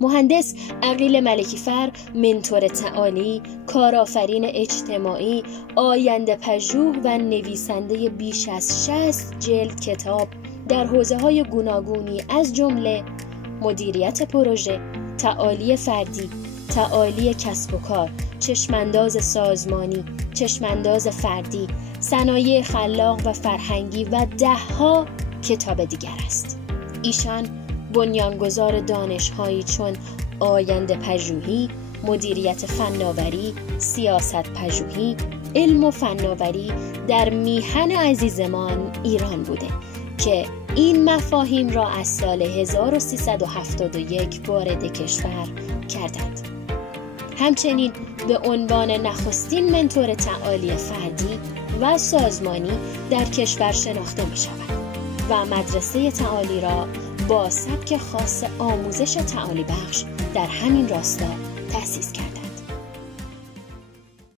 مهندس عقیل ملکی‌فر، منتور تعالی، کارآفرین اجتماعی، آینده پژوه و نویسنده بیش از 60 جلد کتاب در حوزه‌های گوناگونی از جمله مدیریت پروژه، تعالی فردی، تعالی کسب و کار، چشمانداز سازمانی، چشمانداز فردی، صنایع خلاق و فرهنگی و ده‌ها کتاب دیگر است. ایشان بنیانگذار دانش‌هایی چون آینده پژوهی، مدیریت فناوری، سیاست پژوهی، علم و فناوری در میهن عزیزمان ایران بوده که این مفاهیم را از سال 1371 وارد کشور کردند. همچنین به عنوان نخستین منتور تعالی فردی و سازمانی در کشور شناخته می شود و مدرسه تعالی را با سبک خاص آموزش تعالی بخش در همین راستا تأسیس کرد.